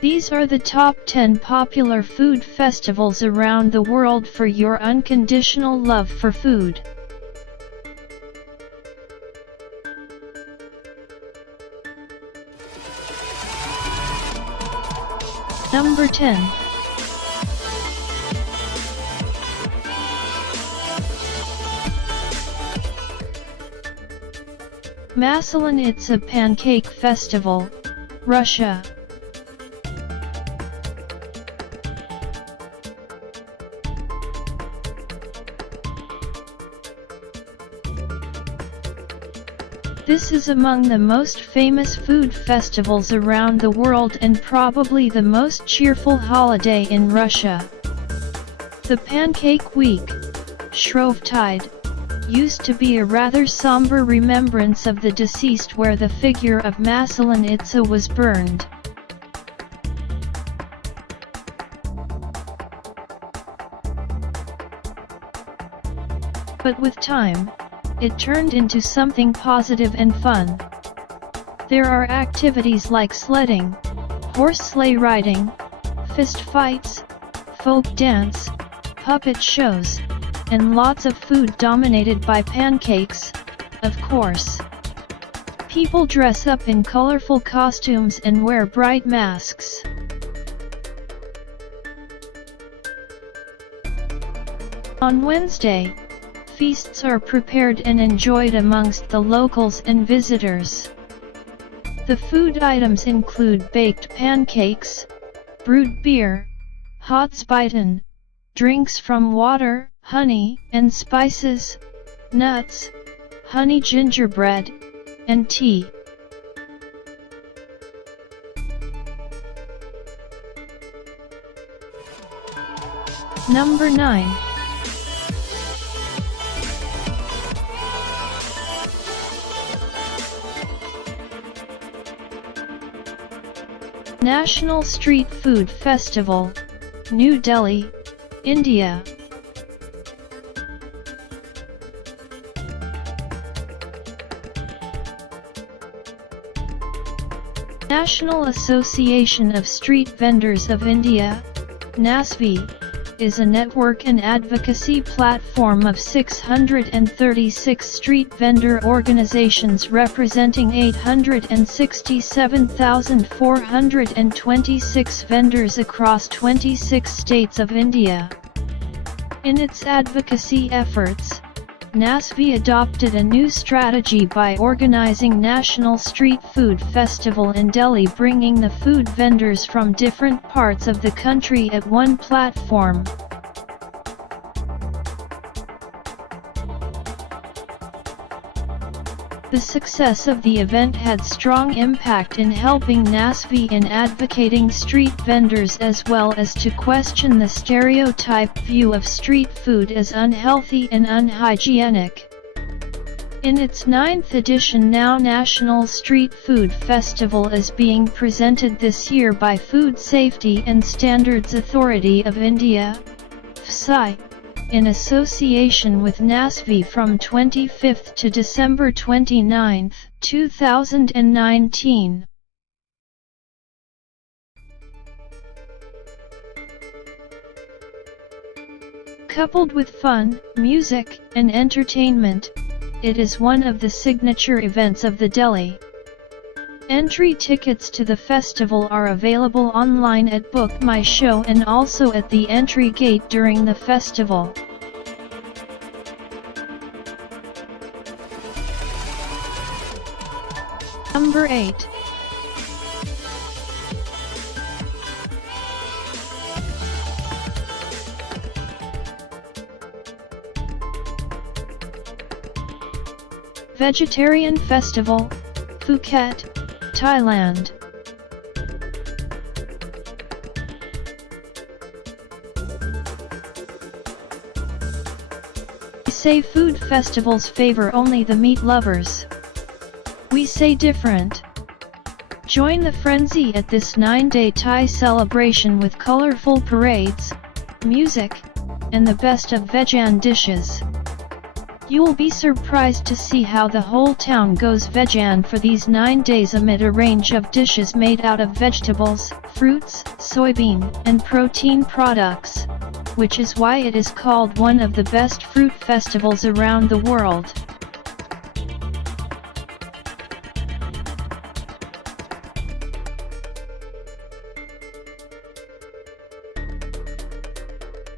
These are the top 10 popular food festivals around the world for your unconditional love for food. Number 10. Maslenitsa Pancake Festival, Russia. This is among the most famous food festivals around the world and probably the most cheerful holiday in Russia. The Pancake Week, Shrovetide, used to be a rather somber remembrance of the deceased where the figure of Maslenitsa was burned. But with time, it turned into something positive and fun. There are activities like sledding, horse sleigh riding, fist fights, folk dance, puppet shows, and lots of food dominated by pancakes, of course. People dress up in colorful costumes and wear bright masks. On Wednesday, feasts are prepared and enjoyed amongst the locals and visitors. The food items include baked pancakes, brewed beer, hot spiten, drinks from water, honey and spices, nuts, honey gingerbread, and tea. Number 9. National Street Food Festival, New Delhi, India. National Association of Street Vendors of India, NASVI, is a network and advocacy platform of 636 street vendor organizations representing 867,426 vendors across 26 states of India. In its advocacy efforts, NASVI adopted a new strategy by organizing National Street Food Festival in Delhi, bringing the food vendors from different parts of the country at one platform. The success of the event had strong impact in helping NASVI in advocating street vendors as well as to question the stereotype view of street food as unhealthy and unhygienic. In its 9th edition now, National Street Food Festival is being presented this year by Food Safety and Standards Authority of India, FSI, in association with NASVI from 25th to December 29, 2019. Coupled with fun, music, and entertainment, it is one of the signature events of the Delhi. Entry tickets to the festival are available online at Book My Show and also at the entry gate during the festival. Number 8. Vegetarian Festival, Phuket, Thailand. We say food festivals favor only the meat lovers. We say different. Join the frenzy at this 9-day Thai celebration with colorful parades, music, and the best of vegan dishes. You will be surprised to see how the whole town goes vegan for these 9 days amid a range of dishes made out of vegetables, fruits, soybean, and protein products, which is why it is called one of the best fruit festivals around the world.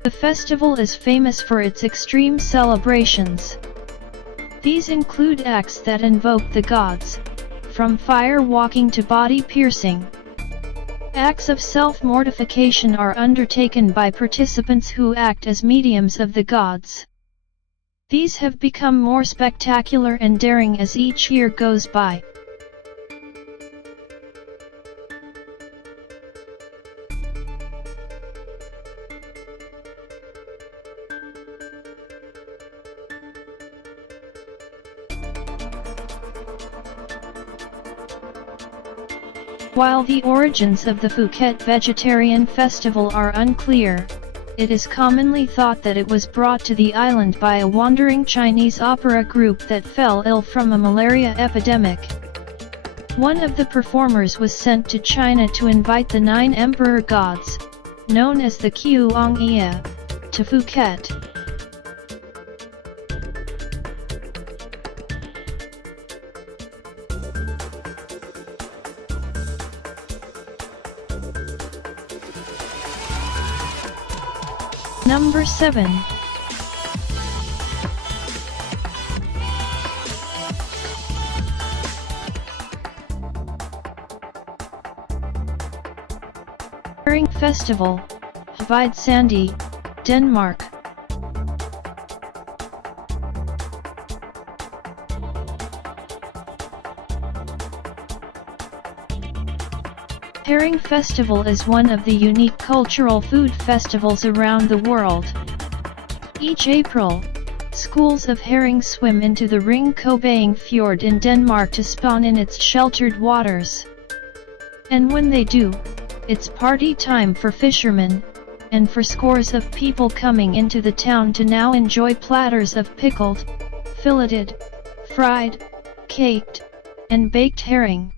The festival is famous for its extreme celebrations. These include acts that invoke the gods, from fire walking to body piercing. Acts of self-mortification are undertaken by participants who act as mediums of the gods. These have become more spectacular and daring as each year goes by. While the origins of the Phuket Vegetarian Festival are unclear, it is commonly thought that it was brought to the island by a wandering Chinese opera group that fell ill from a malaria epidemic. One of the performers was sent to China to invite the 9 emperor gods, known as the Qiuang Ia, to Phuket. Number 7. Herring Festival, Hvide Sande, Denmark. Herring Festival is one of the unique cultural food festivals around the world. Each April, schools of herring swim into the Ring Kobaying Fjord in Denmark to spawn in its sheltered waters. And when they do, it's party time for fishermen, and for scores of people coming into the town to now enjoy platters of pickled, filleted, fried, caked, and baked herring.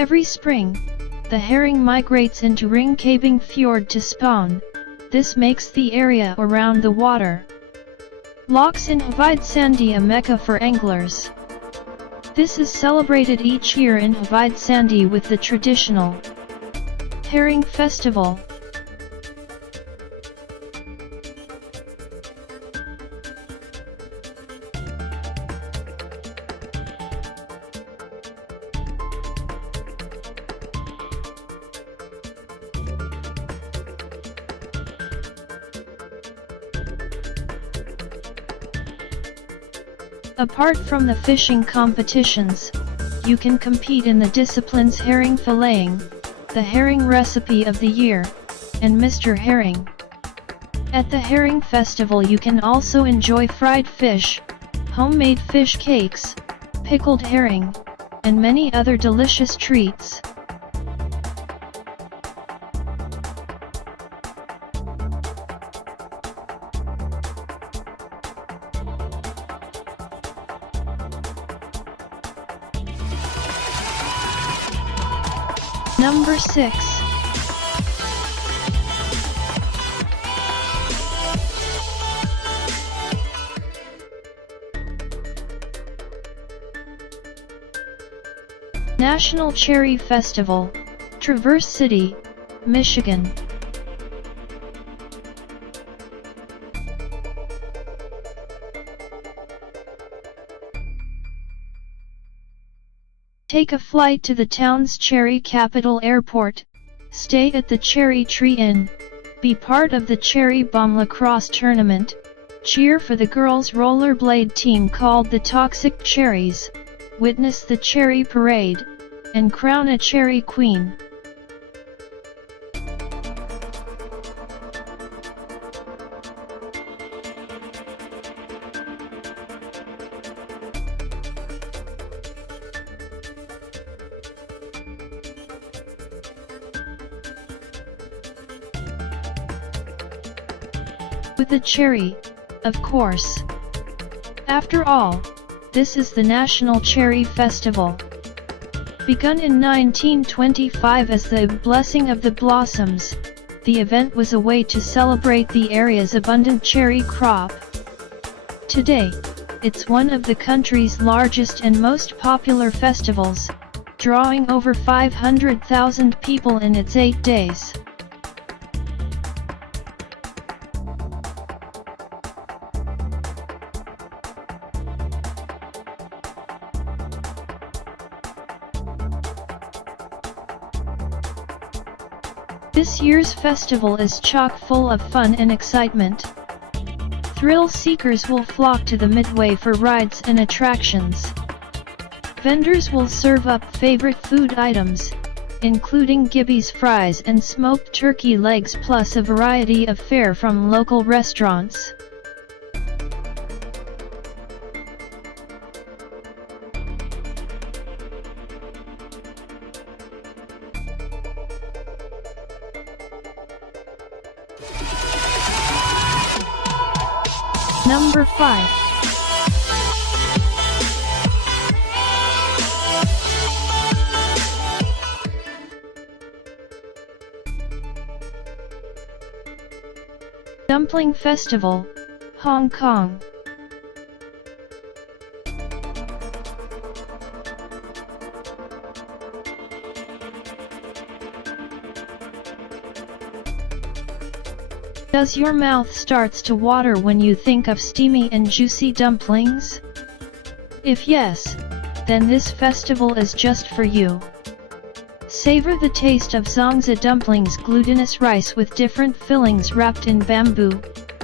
Every spring, the herring migrates into Ringkøbing Fjord to spawn. This makes the area around the water locks in Hvide Sande a mecca for anglers. This is celebrated each year in Hvide Sande with the traditional Herring Festival. Apart from the fishing competitions, you can compete in the disciplines herring filleting, the herring recipe of the year, and Mr. Herring. At the Herring Festival you can also enjoy fried fish, homemade fish cakes, pickled herring, and many other delicious treats. Number 6. National Cherry Festival, Traverse City, Michigan. Take a flight to the town's cherry capital airport, stay at the Cherry Tree Inn, be part of the Cherry Bomb lacrosse tournament, cheer for the girls' rollerblade team called the Toxic Cherries, witness the Cherry Parade, and crown a Cherry Queen. With the cherry, of course. After all, this is the National Cherry Festival. Begun in 1925 as the Blessing of the Blossoms, the event was a way to celebrate the area's abundant cherry crop. Today, it's one of the country's largest and most popular festivals, drawing over 500,000 people in its 8 days. This year's festival is chock full of fun and excitement. Thrill seekers will flock to the Midway for rides and attractions. Vendors will serve up favorite food items, including Gibby's fries and smoked turkey legs, plus a variety of fare from local restaurants. Number 5. Dumpling Festival, Hong Kong. Does your mouth starts to water when you think of steamy and juicy dumplings? If yes, then this festival is just for you. Savor the taste of Zongzi dumplings, glutinous rice with different fillings wrapped in bamboo,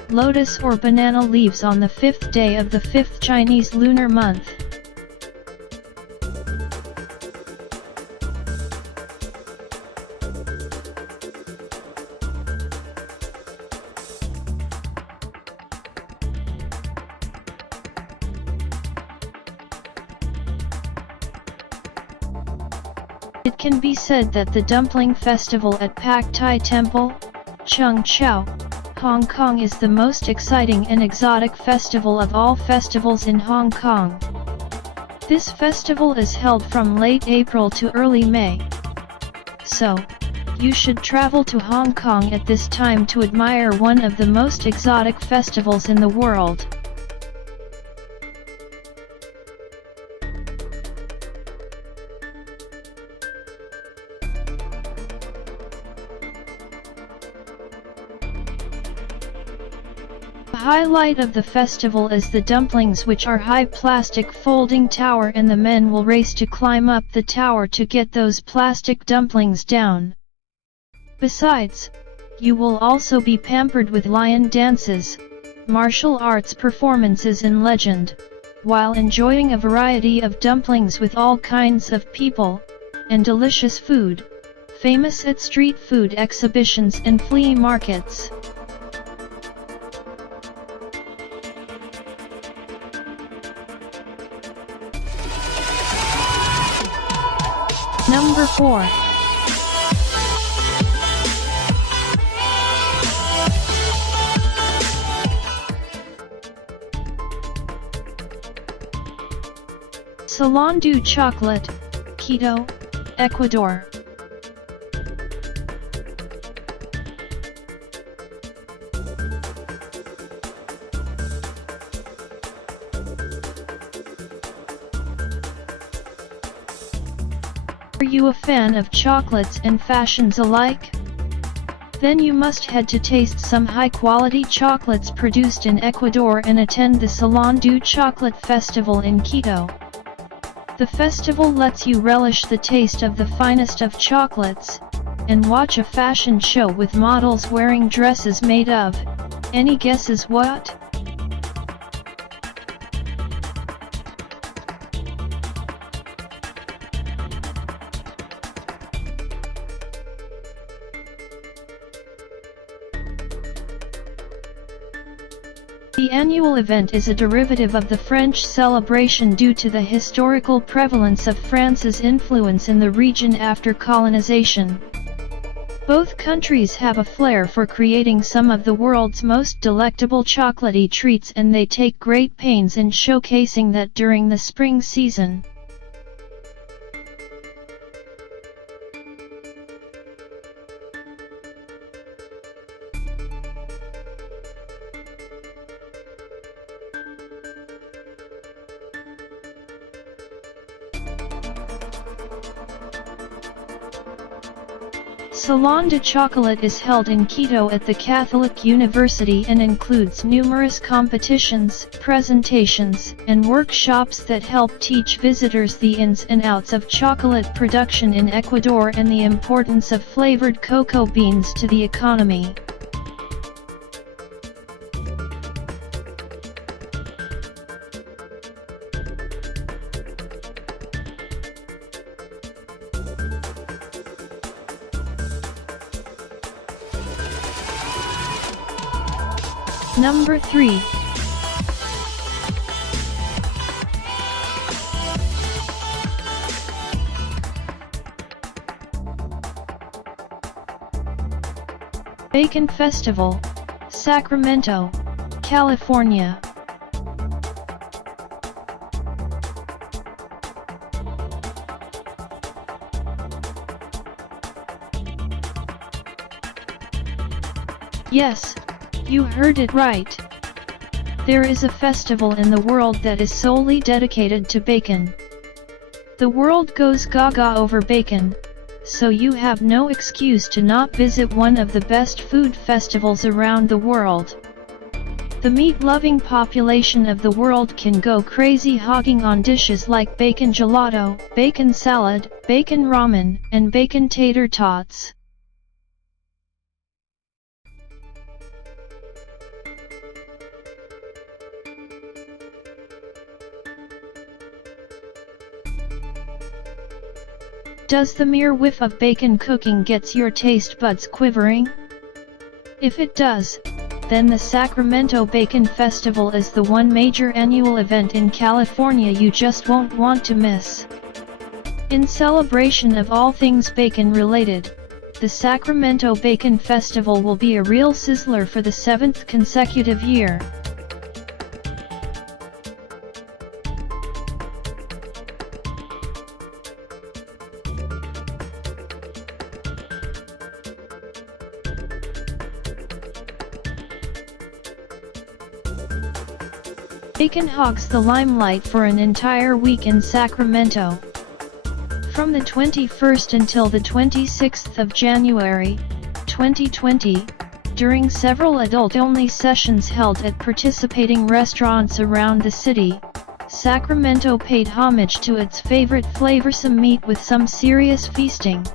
lotus or banana leaves on the 5th day of the 5th Chinese lunar month. It can be said that the Dumpling Festival at Pak Tai Temple, Cheung Chau, Hong Kong is the most exciting and exotic festival of all festivals in Hong Kong. This festival is held from late April to early May. So, you should travel to Hong Kong at this time to admire one of the most exotic festivals in the world. The highlight of the festival is the dumplings, which are high plastic folding tower, and the men will race to climb up the tower to get those plastic dumplings down. Besides, you will also be pampered with lion dances, martial arts performances and legend, while enjoying a variety of dumplings with all kinds of people, and delicious food, famous at street food exhibitions and flea markets. Number 4. Salon du Chocolat, Quito, Ecuador. Are you a fan of chocolates and fashions alike? Then you must head to taste some high-quality chocolates produced in Ecuador and attend the Salon du Chocolat Festival in Quito. The festival lets you relish the taste of the finest of chocolates, and watch a fashion show with models wearing dresses made of, any guesses what? The annual event is a derivative of the French celebration due to the historical prevalence of France's influence in the region after colonization. Both countries have a flair for creating some of the world's most delectable chocolatey treats, and they take great pains in showcasing that during the spring season. Salon de Chocolat is held in Quito at the Catholic University and includes numerous competitions, presentations, and workshops that help teach visitors the ins and outs of chocolate production in Ecuador and the importance of flavored cocoa beans to the economy. Number 3. Bacon Festival, Sacramento, California. Yes, you heard it right. There is a festival in the world that is solely dedicated to bacon. The world goes gaga over bacon, so you have no excuse to not visit one of the best food festivals around the world. The meat-loving population of the world can go crazy hogging on dishes like bacon gelato, bacon salad, bacon ramen, and bacon tater tots. Does the mere whiff of bacon cooking gets your taste buds quivering? If it does, then the Sacramento Bacon Festival is the one major annual event in California you just won't want to miss. In celebration of all things bacon related, the Sacramento Bacon Festival will be a real sizzler for the 7th consecutive year. Bacon hogs the limelight for an entire week in Sacramento. From the 21st until the 26th of January, 2020, during several adult-only sessions held at participating restaurants around the city, Sacramento paid homage to its favorite flavorsome meat with some serious feasting.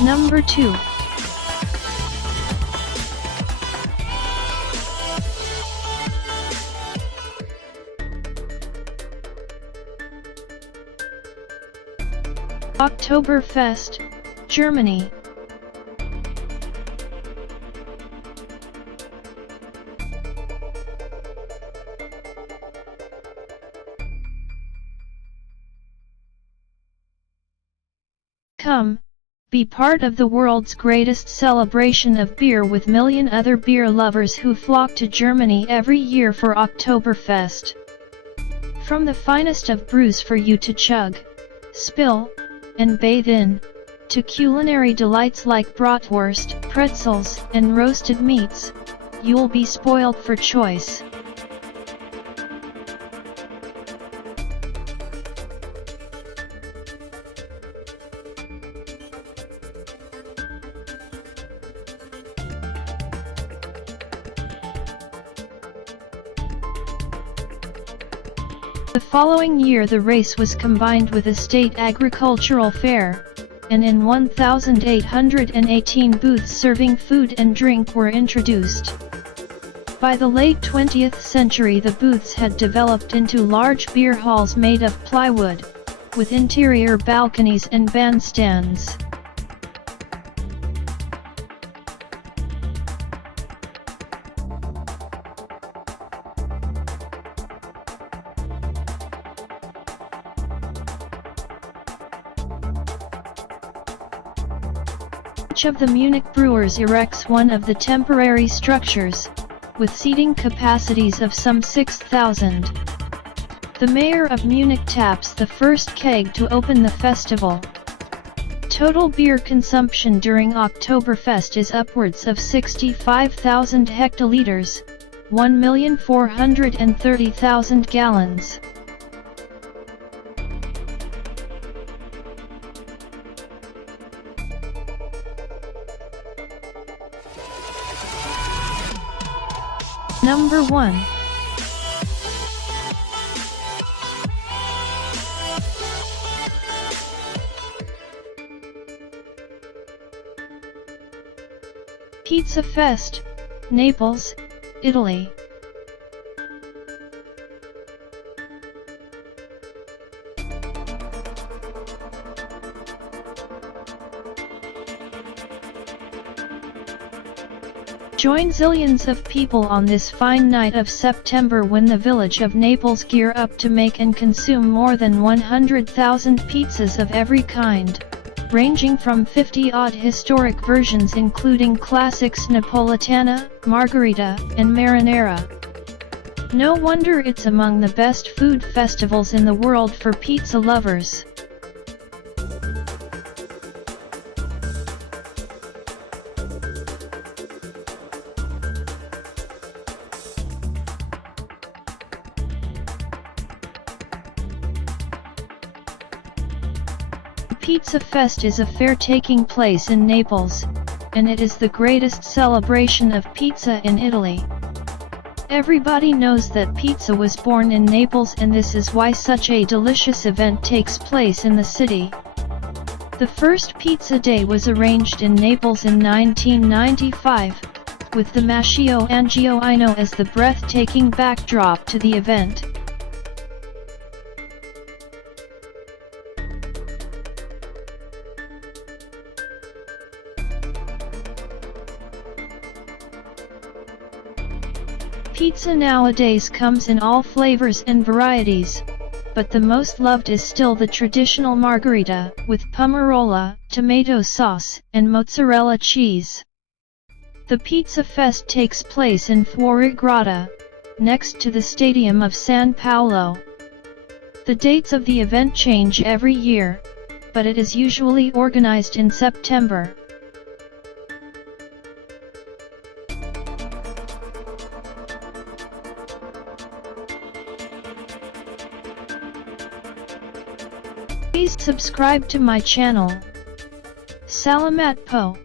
Number 2. Oktoberfest, Germany. Come, be part of the world's greatest celebration of beer with million other beer lovers who flock to Germany every year for Oktoberfest. From the finest of brews for you to chug, spill, and bathe in, to culinary delights like bratwurst, pretzels, and roasted meats, you'll be spoiled for choice. The following year the race was combined with a state agricultural fair, and in 1,818 booths serving food and drink were introduced. By the late 20th century the booths had developed into large beer halls made of plywood, with interior balconies and bandstands. Each of the Munich brewers erects one of the temporary structures, with seating capacities of some 6,000. The mayor of Munich taps the first keg to open the festival. Total beer consumption during Oktoberfest is upwards of 65,000 hectoliters, 1,430,000 gallons. Number 1. Pizza Fest, Naples, Italy. Join zillions of people on this fine night of September when the village of Naples gear up to make and consume more than 100,000 pizzas of every kind, ranging from 50-odd historic versions including classics Napolitana, Margherita, and Marinara. No wonder it's among the best food festivals in the world for pizza lovers. Pizza Fest is a fair taking place in Naples, and it is the greatest celebration of pizza in Italy. Everybody knows that pizza was born in Naples, and this is why such a delicious event takes place in the city. The first Pizza Day was arranged in Naples in 1995, with the Mascio Angioino as the breathtaking backdrop to the event. Pizza nowadays comes in all flavors and varieties, but the most loved is still the traditional margherita, with pomarola, tomato sauce, and mozzarella cheese. The Pizza Fest takes place in Fuori Grotta, next to the Stadium of San Paolo. The dates of the event change every year, but it is usually organized in September. Please subscribe to my channel. Salamat po.